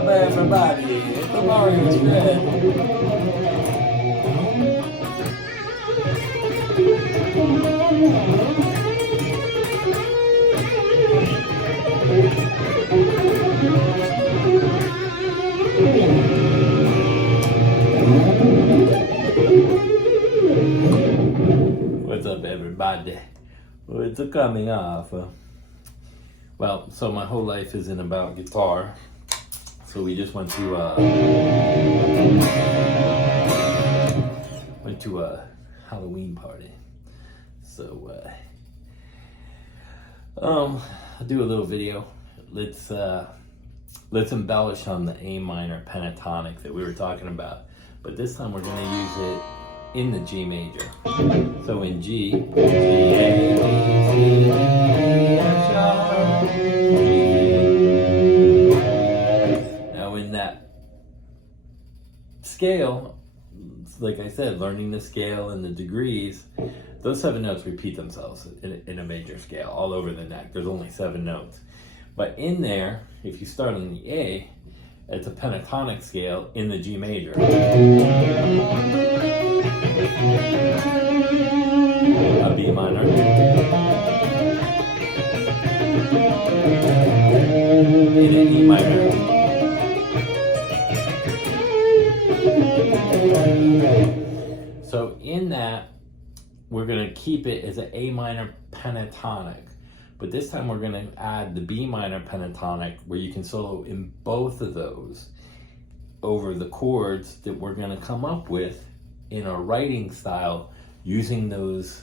up, everybody? It's the Mario Shed. What's up, everybody? Well, it's coming off. Well, so my whole life isn't about guitar. So we just went to a Halloween party. So I'll do a little video. Let's embellish on the A minor pentatonic that we were talking about. But this time we're gonna use it in the G major. So in G, G, A, B, C, D, F sharp, G. Now in that scale, like I said, learning the scale and the degrees, those 7 notes repeat themselves in a major scale all over the neck. There's only 7 notes. But in there, if you start on the A, it's a pentatonic scale in the G major. A B minor. In an E minor. So in that, we're going to keep it as an A minor pentatonic. But this time we're going to add the B minor pentatonic, where you can solo in both of those over the chords that we're going to come up with in a writing style using those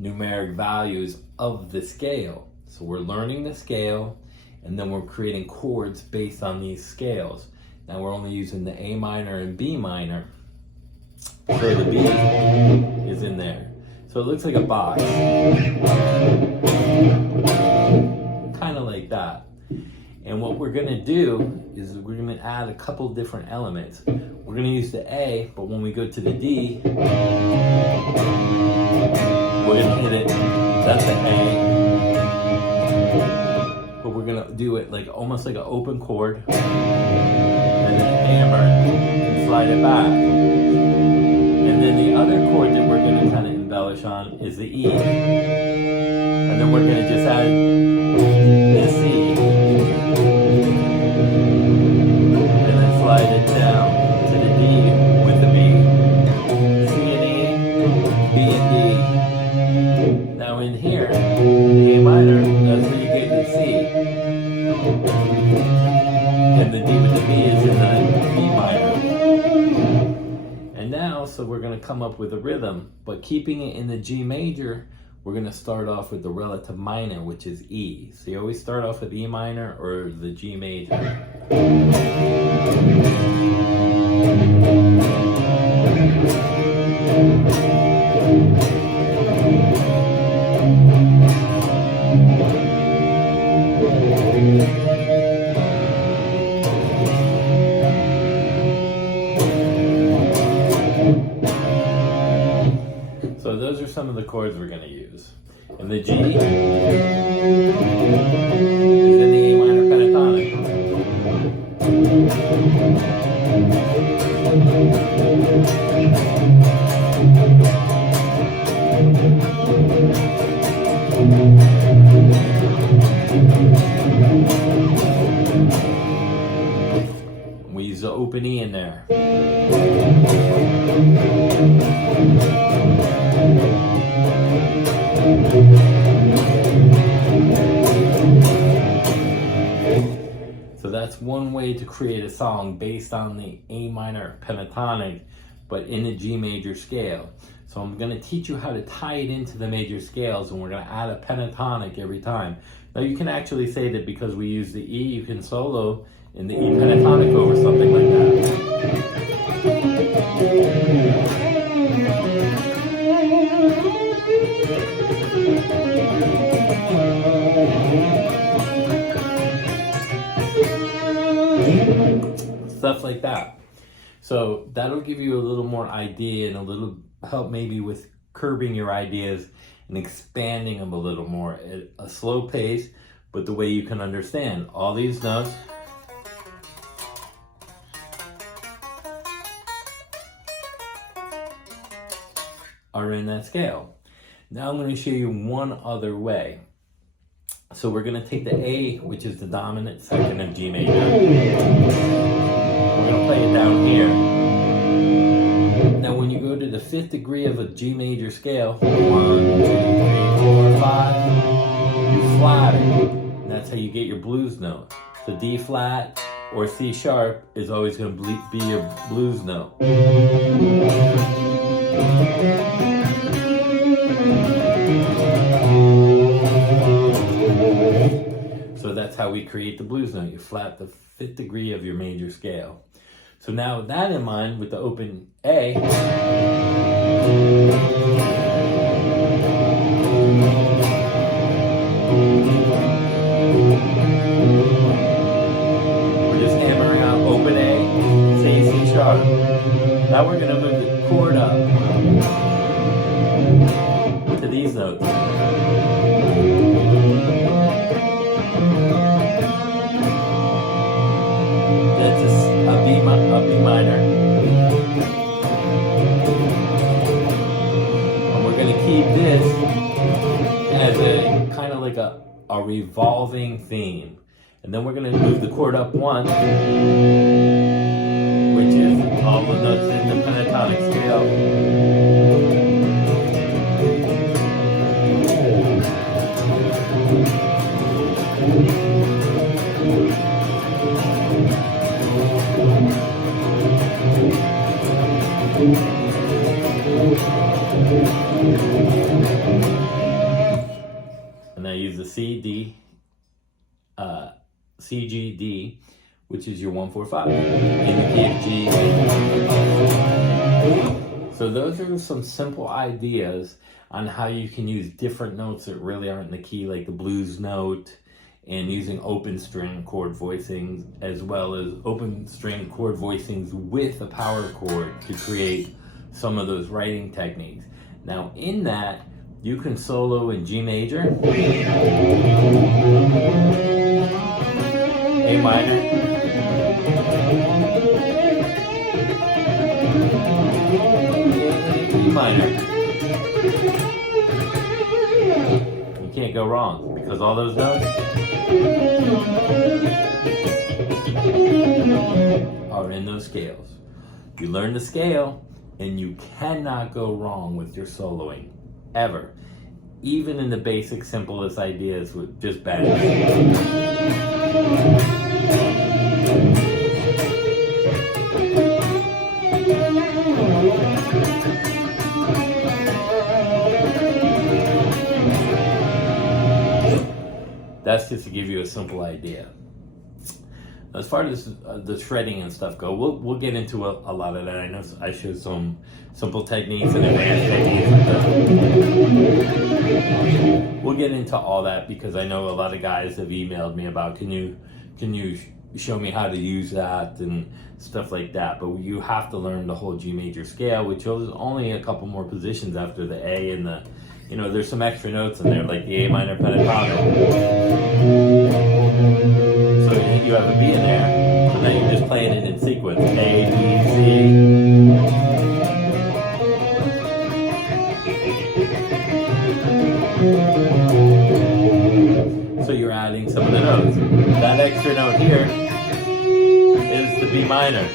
numeric values of the scale. So we're learning the scale and then we're creating chords based on these scales. Now we're only using the A minor and B minor, so the B is in there. So it looks like a box, kind of like that. And what we're gonna do is we're gonna add a couple different elements. We're gonna use the A, but when we go to the D, we're gonna hit it, that's the A. But we're gonna do it like almost like an open chord, and then hammer, and slide it back. And then the other chord that we're gonna kind of embellish on is the E. And then we're gonna just add the C. And then slide it down to the D with the B. C and E, B and D. Now in here, the A minor, that's where you get the C. And the D with the B is in the B minor. And now, so we're going to come up with a rhythm, but keeping it in the G major, we're going to start off with the relative minor, which is E. So you always start off with E minor or the G major. So those are some of the chords we're going to use. And the G is in the A minor pentatonic. We use the open E in there. So that's one way to create a song based on the A minor pentatonic, but in the G major scale. So I'm going to teach you how to tie it into the major scales, and we're going to add a pentatonic every time. Now you can actually say that because we use the E, you can solo in the E pentatonic over something like that. Stuff like that. So that'll give you a little more idea and a little help maybe with curbing your ideas and expanding them a little more at a slow pace, but the way you can understand all these notes are in that scale. Now I'm going to show you one other way. So we're going to take the A, which is the dominant second of G major. We're going to play it down here. Now when you go to the 5th degree of a G major scale, 1, 2, 3, 4, 5, you flat it. And that's how you get your blues note. So D flat or C sharp is always going to be your blues note. So that's how we create the blues note. You flat the 5th degree of your major scale. So now with that in mind, with the open A, we're just hammering out open A, C, C sharp. Now we're going to move the chord up to these notes. A B minor. And we're going to keep this as a kind of like a revolving theme. And then we're going to move the chord up 1, which is all the notes in the pentatonic scale. And I use the C, D, C, G, D, which is your 1, 4, 5. In the key of G. So those are some simple ideas on how you can use different notes that really aren't in the key, like the blues note, and using open string chord voicings, as well as open string chord voicings with a power chord to create some of those writing techniques. Now in that, you can solo in G major, A minor, E minor. You can't go wrong because all those notes are in those scales. You learn the scale and you cannot go wrong with your soloing, ever. Even in the basic, simplest ideas with just banging. That's just to give you a simple idea. As far as the shredding and stuff go, we'll get into a lot of that. I know I showed some simple techniques and advanced techniques. We'll get into all that because I know a lot of guys have emailed me about can you show me how to use that and stuff like that. But you have to learn the whole G major scale, which is only a couple more positions after the A and the, there's some extra notes in there like the A minor pentatonic. So you have a B in there, and then you're just playing it in sequence. A, B, C. So you're adding some of the notes. That extra note here is the B minor.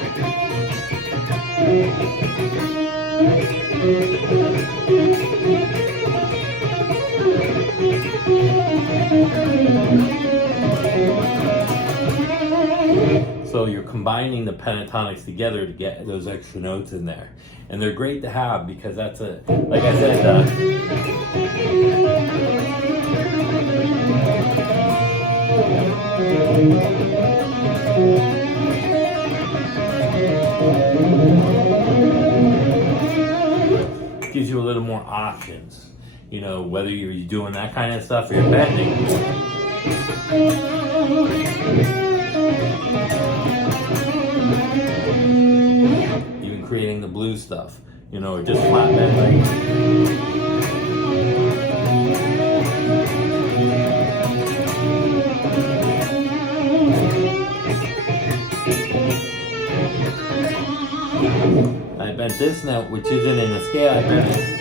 So you're combining the pentatonics together to get those extra notes in there. And they're great to have because that's like I said, gives you a little more options. Whether you're doing that kind of stuff or you're bending. Even creating the blues stuff, or just flat bending. I bent this note, which isn't in the scale, I bent it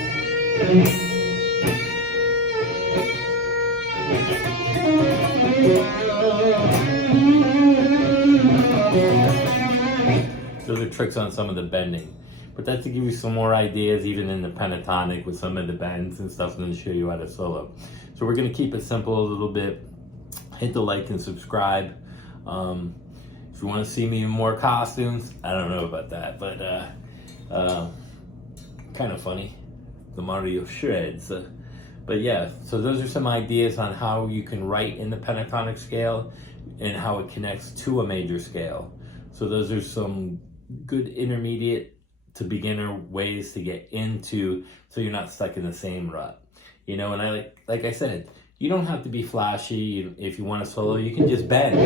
Those are tricks on some of the bending. But that's to give you some more ideas, even in the pentatonic with some of the bends and stuff, and then show you how to solo. So we're gonna keep it simple a little bit. Hit the like and subscribe. If you wanna see me in more costumes, I don't know about that, but kind of funny. The Mario shreds. But yeah, so those are some ideas on how you can write in the pentatonic scale and how it connects to a major scale. So those are some good intermediate to beginner ways to get into, so you're not stuck in the same rut. You know, and like I said, you don't have to be flashy. If you want to solo, you can just bend.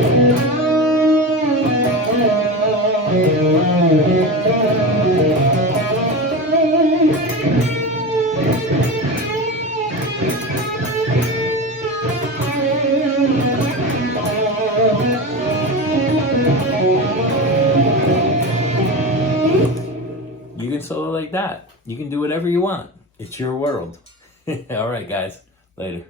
You can solo like that. You can do whatever you want. It's your world. All right, guys. Later.